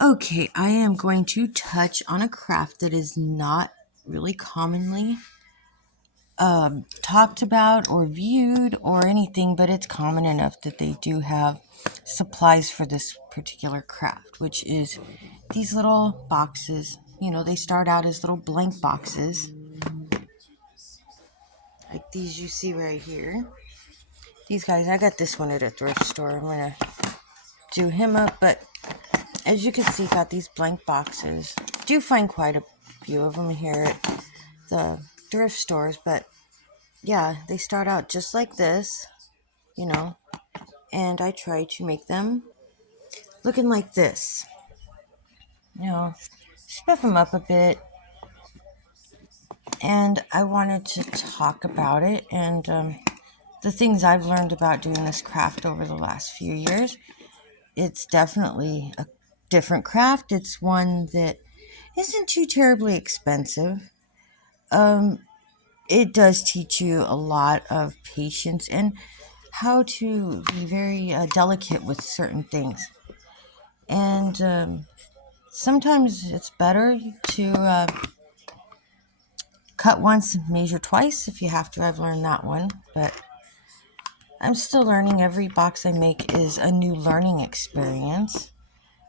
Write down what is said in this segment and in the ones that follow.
Okay, I am going to touch on a craft that is not really commonly talked about or viewed or anything, but it's common enough that they do have supplies for this particular craft, which is these little boxes. You know, they start out as little blank boxes, like these you see right here. These guys, I got this one at a thrift store. I'm going to do him up, but as you can see, got these blank boxes. Do find quite a few of them here at the thrift stores, but yeah, they start out just like this, you know, and I try to make them looking like this, you know, spiff them up a bit. And I wanted to talk about it and the things I've learned about doing this craft over the last few years. It's definitely a different craft. It's one that isn't too terribly expensive. Um, it does teach you a lot of patience and how to be very delicate with certain things. And sometimes it's better to cut once and measure twice if you have to. I've learned that one, but I'm still learning. Every box I make is a new learning experience,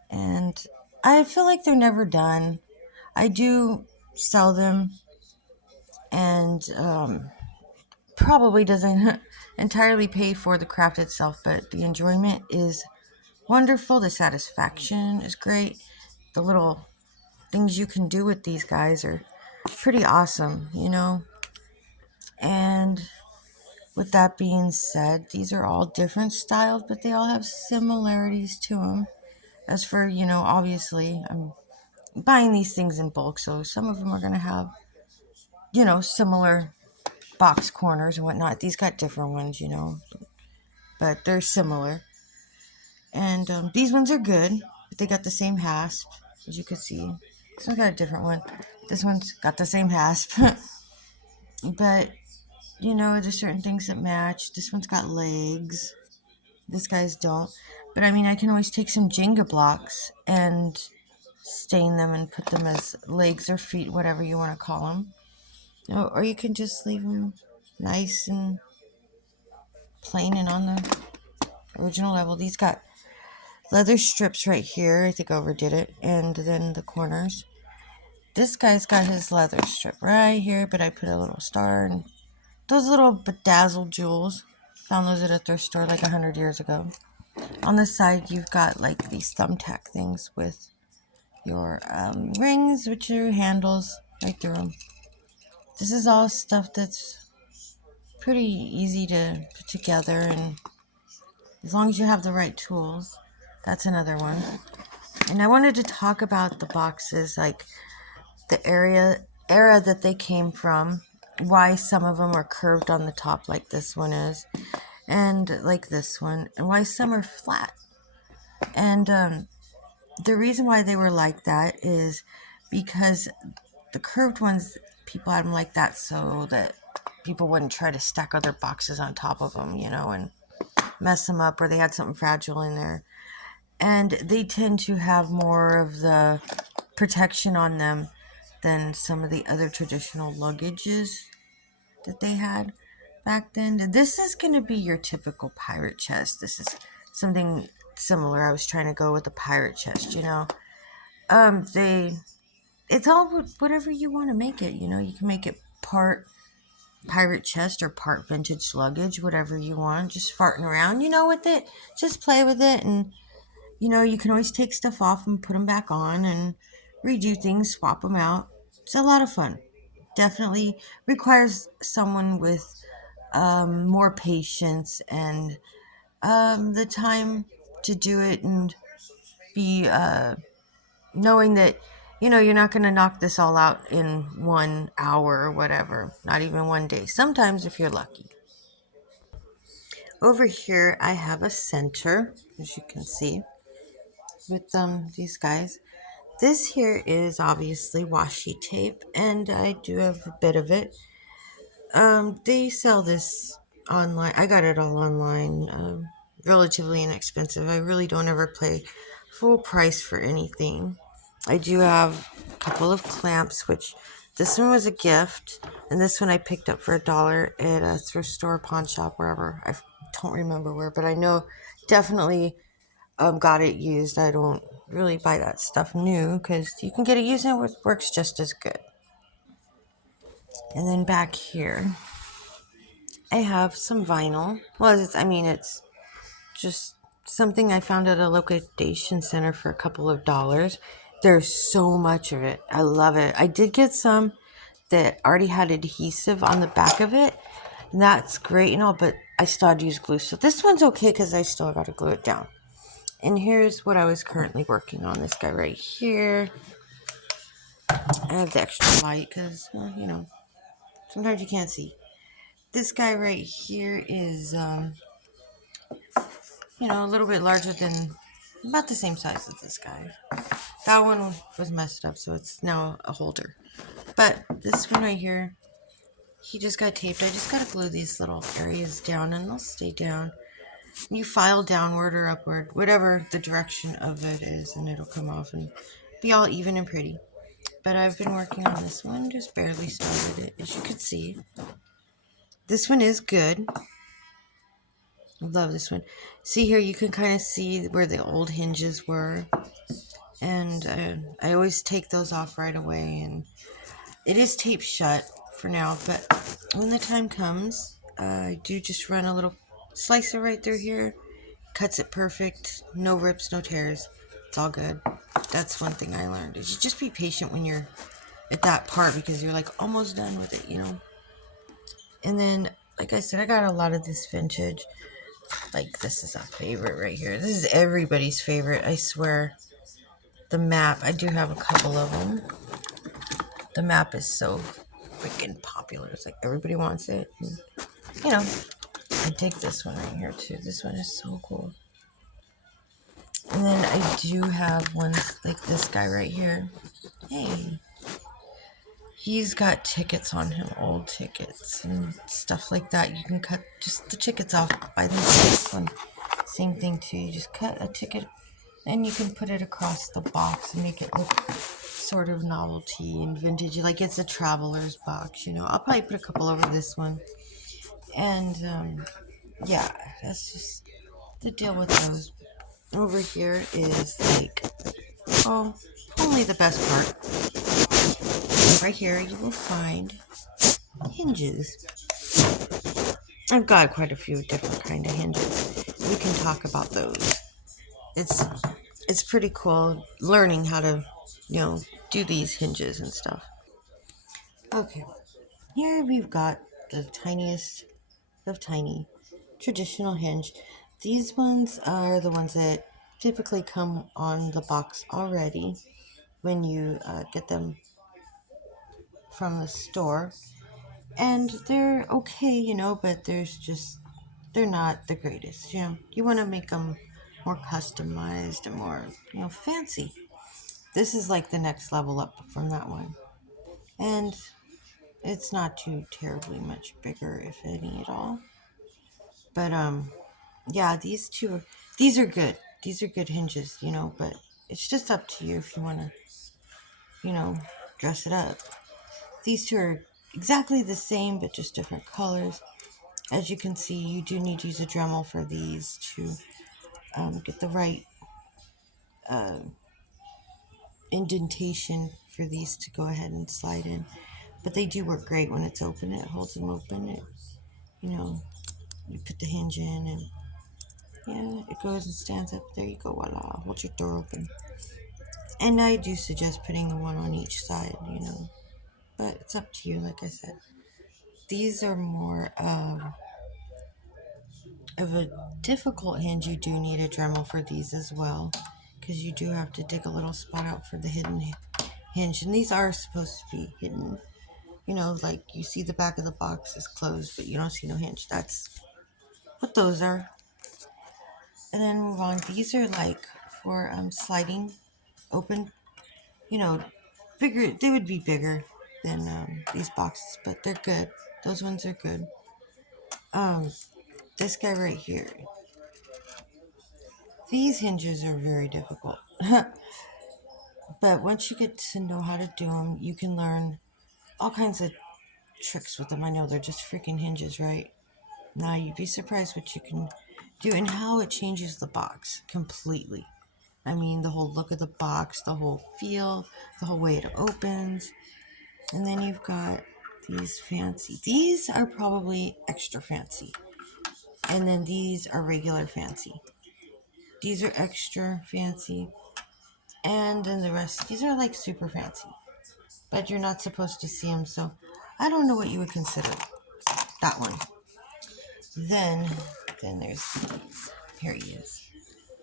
and I feel like they're never done. I do sell them, and probably doesn't entirely pay for the craft itself, but the enjoyment is wonderful. The satisfaction is great. The little things you can do with these guys are pretty awesome, you know? And with that being said, these are all different styles, but they all have similarities to them. As for, you know, obviously, I'm buying these things in bulk, so some of them are going to have, you know, similar box corners and whatnot. These got different ones, you know, but they're similar. And these ones are good, but they got the same hasp, as you can see. This one's got a different one. This one's got the same hasp. But, you know, there's certain things that match. This one's got legs. This guy's don't. But, I mean, I can always take some Jenga blocks and stain them and put them as legs or feet, whatever you want to call them. Or you can just leave them nice and plain and on the original level. These got leather strips right here. I think I overdid it. And then the corners. This guy's got his leather strip right here, but I put a little star and those little bedazzled jewels. Found those at a thrift store like 100 years ago. On the side, you've got like these thumbtack things with your rings, which are handles right through them. This is all stuff that's pretty easy to put together, and as long as you have the right tools, that's another one. And I wanted to talk about the boxes, like the era that they came from, why some of them are curved on the top like this one is, and like this one, and why some are flat. And the reason why they were like that is because the curved ones, people had them like that so that people wouldn't try to stack other boxes on top of them, you know, and mess them up, or they had something fragile in there. And they tend to have more of the protection on them than some of the other traditional luggages that they had back then. This is going to be your typical pirate chest. This is something similar. I was trying to go with the pirate chest, you know. They It's all whatever you want to make it, you know. You can make it part pirate chest or part vintage luggage, whatever you want. Just farting around, you know, with it. Just play with it, and you know, you can always take stuff off and put them back on and redo things, swap them out. It's a lot of fun. Definitely requires someone with more patience and the time to do it, and be knowing that, you know, you're not going to knock this all out in 1 hour or whatever, not even one day. Sometimes if you're lucky. Over here, I have a center, as you can see, with these guys. This here is obviously washi tape, and I do have a bit of it. They sell this online. I got it all online, relatively inexpensive. I really don't ever pay full price for anything. I do have a couple of clamps, which this one was a gift, and this one I picked up for $1 at a thrift store, pawn shop, wherever. I don't remember where, but I know definitely got it used. I don't really buy that stuff new because you can get it used and it works just as good. And then back here, I have some vinyl. Well, it's just something I found at a liquidation center for a couple of dollars. There's so much of it. I love it. I did get some that already had adhesive on the back of it. And that's great and all, but I still had to use glue. So this one's okay because I still got to glue it down. And here's what I was currently working on. This guy right here. I have the extra light because, well, sometimes you can't see. This guy right here is, a little bit larger than, about the same size as this guy. That one was messed up, so it's now a holder. But this one right here, he just got taped. I just got to glue these little areas down, and they'll stay down. You file downward or upward, whatever the direction of it is, and it'll come off and be all even and pretty. But I've been working on this one, just barely started it, as you can see. This one is good. I love this one. See here, you can kind of see where the old hinges were. And I always take those off right away. And it is taped shut for now, but when the time comes, I do just run a little slicer right through here. Cuts it perfect. No rips, no tears. It's all good. That's one thing I learned, is you just be patient when you're at that part because you're like almost done with it, And then, like I said, I got a lot of this vintage. Like, this is a favorite right here. This is everybody's favorite, I swear. The map, I do have a couple of them. The map is so freaking popular. It's like everybody wants it. And, I dig this one right here too. This one is so cool. And then I do have ones like this guy right here. Hey. He's got tickets on him, old tickets and stuff like that. You can cut just the tickets off by this one. Same thing too. You just cut a ticket and you can put it across the box and make it look sort of novelty and vintage. Like it's a traveler's box, I'll probably put a couple over this one. And yeah, that's just the deal with those. Over here is like, only the best part. Right here you will find hinges. I've got quite a few different kind of hinges. We can talk about those. It's pretty cool learning how to, do these hinges and stuff. Okay, here we've got the tiniest of tiny traditional hinge. These ones are the ones that typically come on the box already when you get them from the store. And they're okay, but they're not the greatest. You want to make them more customized and more, fancy. This is like the next level up from that one. And it's not too terribly much bigger, if any at all. But, yeah, these are good. These are good hinges, but it's just up to you if you want to, dress it up. These two are exactly the same, but just different colors. As you can see, you do need to use a Dremel for these to get the right indentation for these to go ahead and slide in. But they do work great when it's open. It holds them open. You put the hinge in and yeah, it goes and stands up. There you go, voila, hold your door open. And I do suggest putting the one on each side, but it's up to you, like I said. These are more of a difficult hinge. You do need a Dremel for these as well, because you do have to dig a little spot out for the hidden hinge. And these are supposed to be hidden. Like you see the back of the box is closed, but you don't see no hinge. That's what those are. And then move on. These are like for sliding open, bigger. They would be bigger than these boxes, but they're good. Those ones are good. This guy right here. These hinges are very difficult. But once you get to know how to do them, you can learn all kinds of tricks with them. I know they're just freaking hinges, right? Now you'd be surprised what you can do and how it changes the box completely. I mean, the whole look of the box, the whole feel, the whole way it opens. And then you've got these fancy. These are probably extra fancy. And then these are regular fancy. These are extra fancy. And then the rest, these are like super fancy. But you're not supposed to see them, so I don't know what you would consider that one. Then, then there's these. Here he is.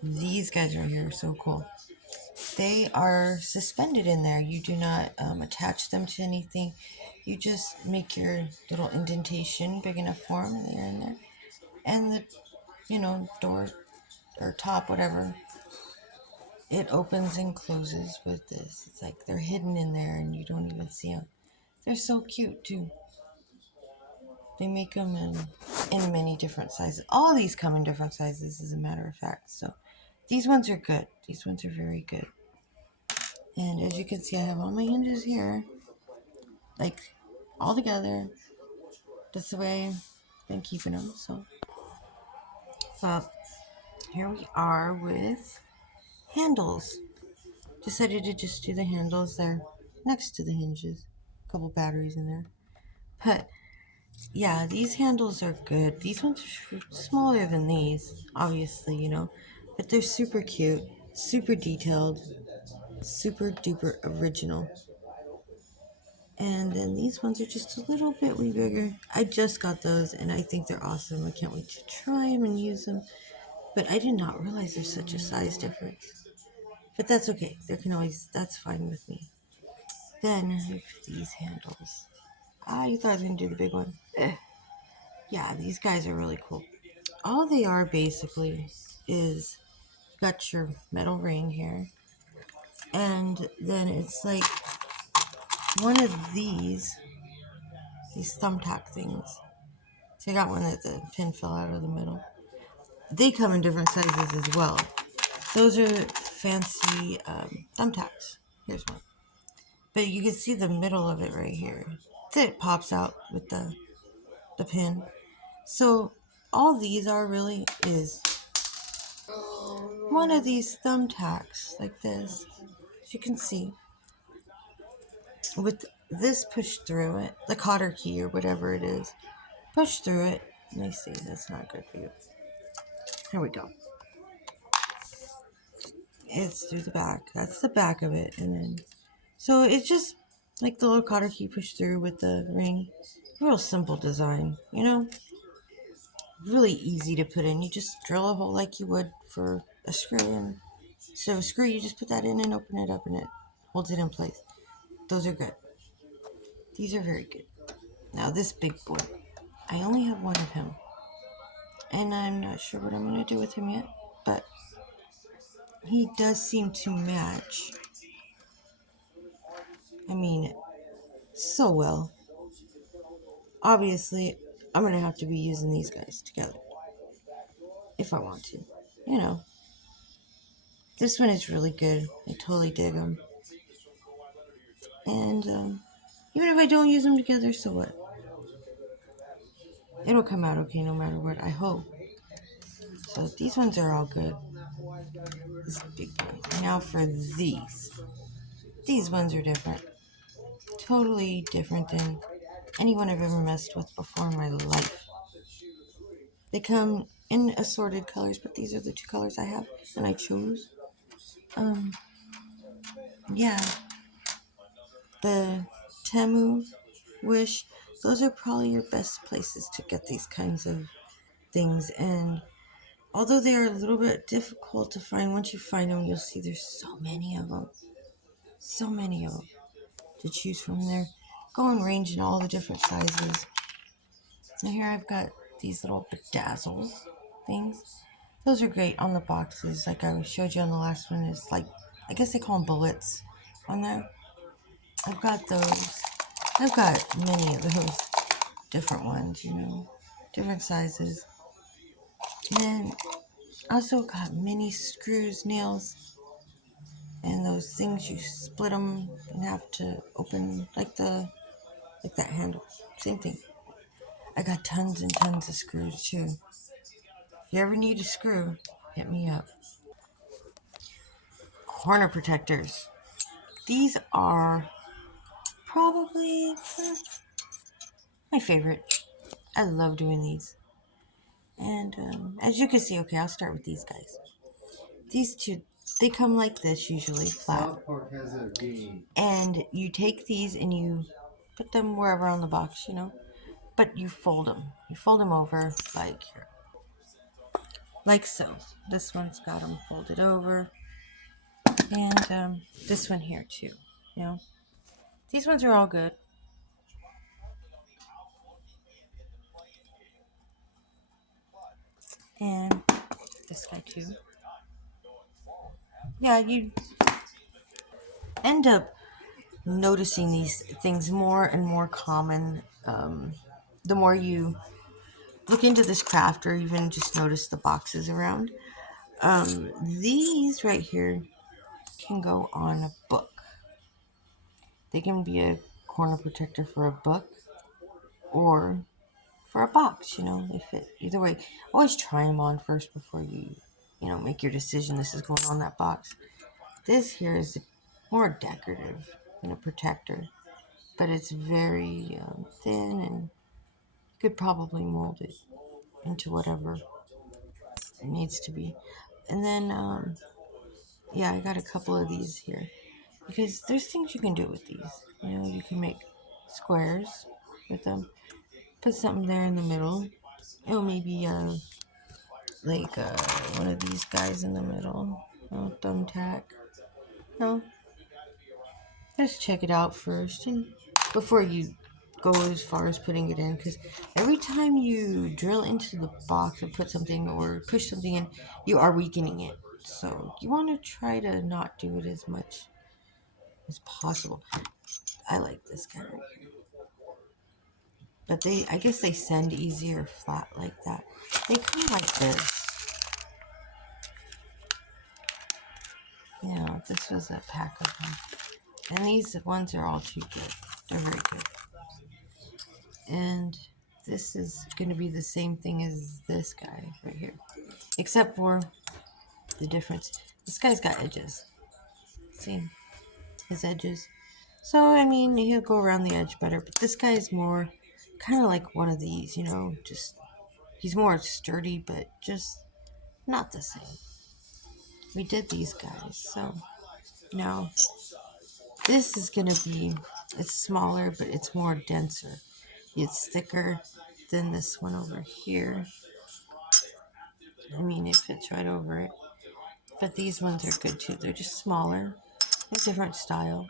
These guys right here are so cool. They are suspended in there. You do not attach them to anything. You just make your little indentation big enough for them, and they're in there. And the, door or top, whatever, it opens and closes with this. It's like they're hidden in there and you don't even see them. They're so cute too. They make them in many different sizes. All these come in different sizes, as a matter of fact. So these ones are good. These ones are very good. And as you can see, I have all my hinges here, like all together. That's the way I've been keeping them. So here we are with handles. Decided to just do the handles there next to the hinges. A couple batteries in there. But yeah, these handles are good. These ones are smaller than these, obviously, but they're super cute, super detailed, super duper original. And then these ones are just a little bit way bigger. I just got those and I think they're awesome. I can't wait to try them and use them. But I did not realize there's such a size difference. But that's okay. That's fine with me. Then I have these handles. You thought I was going to do the big one. Yeah, these guys are really cool. All they are basically is you got your metal ring here. And then it's like one of these thumbtack things. So I got one that the pin fell out of the middle. They come in different sizes as well. Those are fancy thumbtacks. Here's one. But you can see the middle of it right here. It pops out with the pin. So all these are really is one of these thumbtacks like this. As you can see. With this pushed through it, the cotter key or whatever it is, push through it. Let me see, that's not good for you. Here we go. It's through the back. That's the back of it. And then, so it's just like the little cotter key pushed through with the ring. Real simple design, Really easy to put in. You just drill a hole like you would for a screw. And so a screw, you just put that in and open it up and it holds it in place. Those are good. These are very good. Now this big boy, I only have one of him. And I'm not sure what I'm going to do with him yet, but he does seem to match. I mean, so well. Obviously, I'm going to have to be using these guys together if I want to. This one is really good. I totally dig them. And even if I don't use them together, so what? It'll come out okay no matter what, I hope. So these ones are all good. This big boy. Now for these. These ones are different. Totally different than anyone I've ever messed with before in my life. They come in assorted colors, but these are the two colors I have and I chose. Yeah. The Temu, Wish, those are probably your best places to get these kinds of things. And although they are a little bit difficult to find, once you find them, you'll see there's so many of them. So many of them to choose from there. Go and range in all the different sizes. And here I've got these little bedazzles things. Those are great on the boxes. Like I showed you on the last one. It's like, I guess they call them bullets on there. I've got those. I've got many of those different ones, different sizes. And then I also got mini screws, nails. And those things, you split them and have to open like that handle. Same thing. I got tons and tons of screws too. If you ever need a screw, hit me up. Corner protectors. These are probably my favorite. I love doing these. And as you can see, okay, I'll start with these guys. These two, they come like this usually, flat. And you take these and you put them wherever on the box, but you fold them. You fold them over like here. Like so. This one's got them folded over. And this one here too. You know, these ones are all good. And this guy too. Yeah, you end up noticing these things more and more common. The more you look into this craft or even just notice the boxes around. These right here can go on a book. They can be a corner protector for a book or for a box, they fit either way. Always try them on first before you make your decision. This is going on that box. This here is more decorative than a protector, but it's very thin and you could probably mold it into whatever it needs to be. And then, yeah, I got a couple of these here because there's things you can do with these. You can make squares with them, put something there in the middle. Maybe like one of these guys in the middle. Thumbtack. No, just check it out first and before you go as far as putting it in, because every time you drill into the box and put something or push something in, you are weakening it. So you want to try to not do it as much as possible. I like this guy right here. But I guess they send easier flat like that. They come like this. Yeah, this was a pack of them. And these ones are all too good. They're very good. And this is going to be the same thing as this guy right here. Except for the difference. This guy's got edges. See? His edges. So, I mean, he'll go around the edge better. But this guy is more kind of like one of these, just... He's more sturdy, but just not the same. We did these guys, so... Now, this is going to be... It's smaller, but it's more denser. It's thicker than this one over here. I mean, it fits right over it. But these ones are good too. They're just smaller, a different style.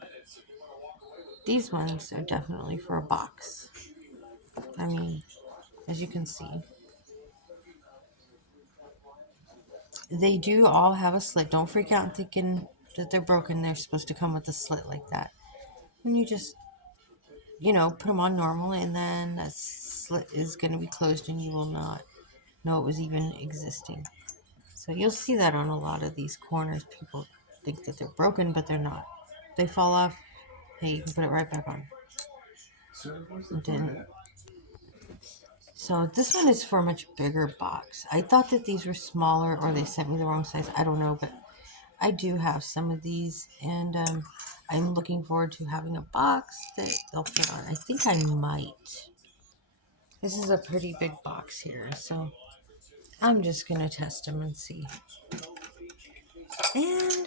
These ones are definitely for a box. I mean, as you can see, they do all have a slit. Don't freak out thinking that they're broken. They're supposed to come with a slit like that. And you just, put them on normal, and then that slit is going to be closed and you will not know it was even existing. So you'll see that on a lot of these corners. People think that they're broken, but they're not. They fall off. Hey, you can put it right back on. It didn't. So this one is for a much bigger box. I thought that these were smaller or they sent me the wrong size. I don't know, but I do have some of these, and I'm looking forward to having a box that they'll fit on. I think I might. This is a pretty big box here, so I'm just going to test them and see. And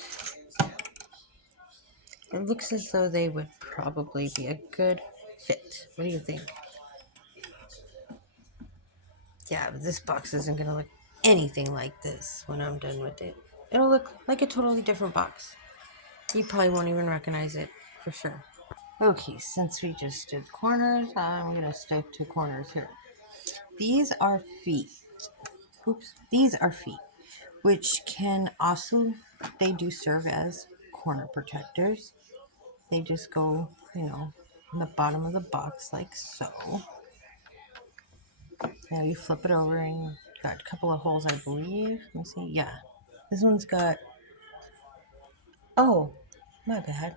it looks as though they would probably be a good fit. What do you think? Yeah, but this box isn't going to look anything like this when I'm done with it. It'll look like a totally different box. You probably won't even recognize it for sure. Okay, since we just did corners, I'm going to stick to corners here. These are feet. Oops. These are feet, which can also, they do serve as corner protectors. They just go, on the bottom of the box like so. Now you flip it over and you've got a couple of holes, I believe. Let me see. Yeah. This one's got... Oh, My bad.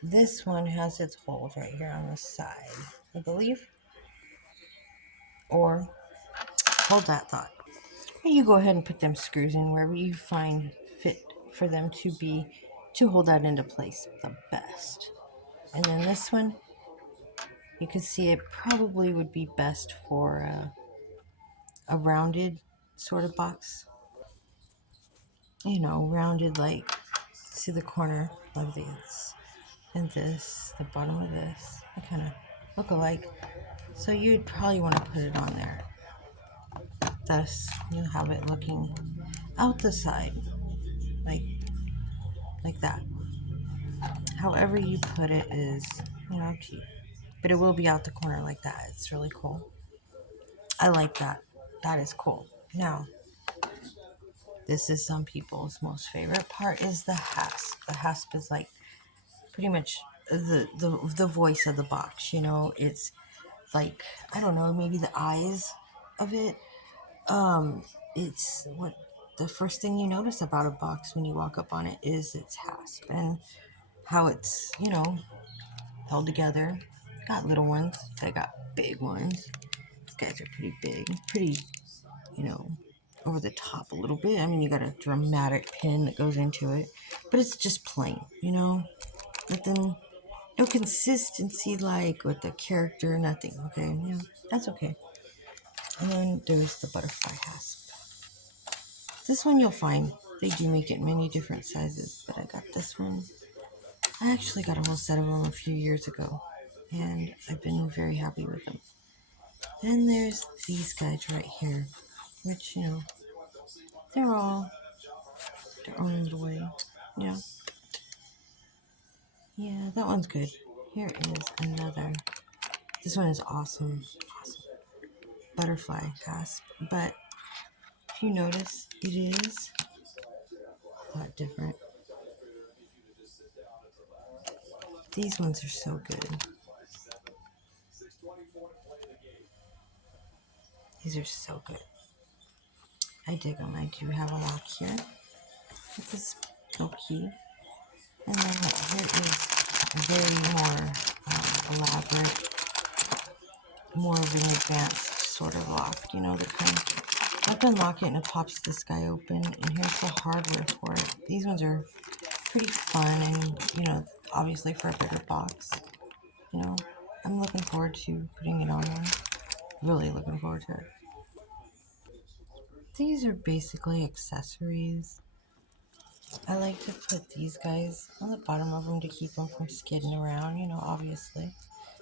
This one has its holes right here on the side, I believe. Or, hold that thought. You go ahead and put them screws in wherever you find fit for them to hold that into place the best. And then this one, you can see it probably would be best for a rounded sort of box. You know, rounded, like, see the corner of this and this, the bottom of this. They kind of look alike. So you'd probably want to put it on there. Thus, you'll have it looking out the side, like that. However you put it is, up to you. But it will be out the corner like that. It's really cool. I like that. That is cool. Now, this is some people's most favorite part is the hasp. The hasp is like pretty much the voice of the box. It's like, I don't know, maybe the eyes of it. It's what the first thing you notice about a box when you walk up on it is its hasp and how it's, held together. Got little ones, they got big ones. These guys are pretty big, pretty, over the top a little bit. I mean, you got a dramatic pin that goes into it, but it's just plain, nothing, no consistency like with the character, nothing. Okay, yeah, that's okay. And then there's the butterfly hasp. This one you'll find they do make it many different sizes, but I got this one. I actually got a whole set of them a few years ago, and I've been very happy with them. Then there's these guys right here, which, they're all their own little way. Yeah. Yeah, that one's good. Here is another. This one is awesome. Awesome. Butterfly hasp. But if you notice, it is a lot different. These ones are so good. These are so good. I dig them. I do have a lock here with this little key. And then here is very more elaborate, more of an advanced sort of lock. The kind of, you have to unlock it and it pops this guy open. And here's the hardware for it. These ones are pretty fun and, obviously for a bigger box. I'm looking forward to putting it on there. Really looking forward to it. These are basically accessories. I like to put these guys on the bottom of them to keep them from skidding around, obviously.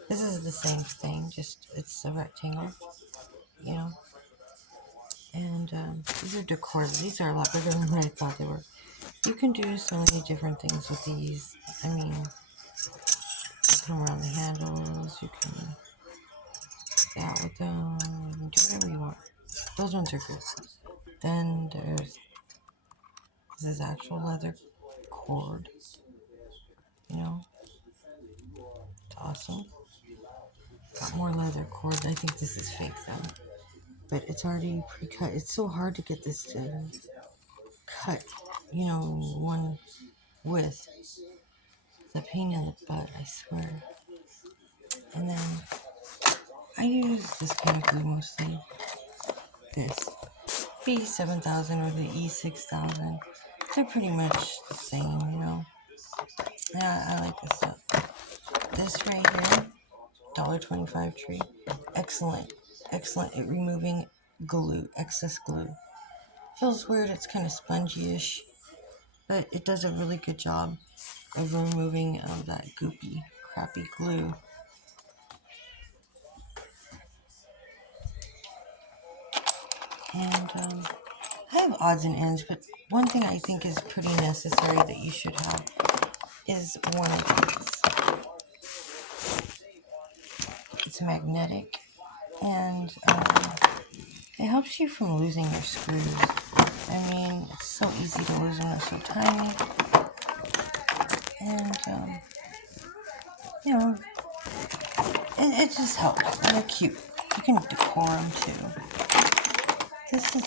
This is the same thing, just it's a rectangle, And these are decor. These are a lot bigger than what I thought they were. You can do so many different things with these. I mean, put them around the handles. You can go out with them. Do whatever you want. Those ones are good. Then there's this is actual leather cord. It's awesome. Got more leather cord. I think this is fake though. But it's already pre-cut. It's so hard to get this to cut, one width. It's a pain in the butt, I swear. And then I use this kind of glue mostly. This B7000 or the E6000. They're pretty much the same, Yeah, I like this stuff. This right here, $1.25 tree. Excellent at removing glue, excess glue. Feels weird, it's kind of spongy-ish, but it does a really good job of removing that goopy, crappy glue. And I have odds and ends, but one thing I think is pretty necessary that you should have is one of these. It's magnetic, and it helps you from losing your screws. I mean, it's so easy to lose them, they're so tiny. And, it just helps. And they're cute. You can decor them too. This is,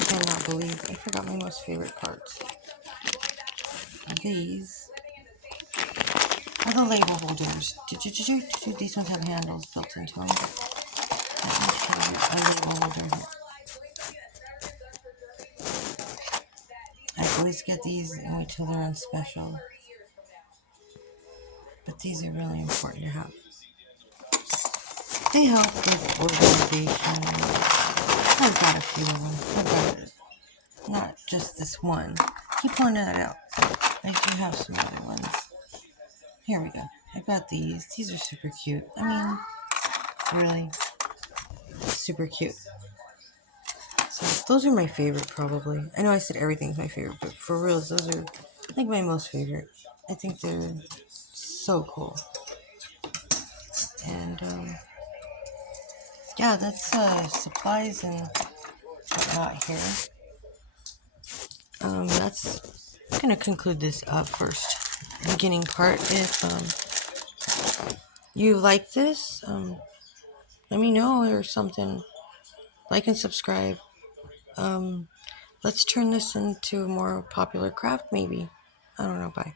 I cannot believe I forgot my most favorite parts. These are the label holders. These ones have handles built into them. A label holder here. I always get these and wait till they're on special. But these are really important to have. They help with organization. I've got a few of them. I've got not just this one. Keep pointing that out. I do have some other ones. Here we go. I got these. These are super cute. I mean, really super cute. So those are my favorite, probably. I know I said everything's my favorite, but for real, those are, I think, my most favorite. I think they're so cool. And yeah, that's supplies and whatnot here. That's gonna conclude this first beginning part. If you like this, let me know or something. Like and subscribe. Let's turn this into a more popular craft, maybe. I don't know. Bye.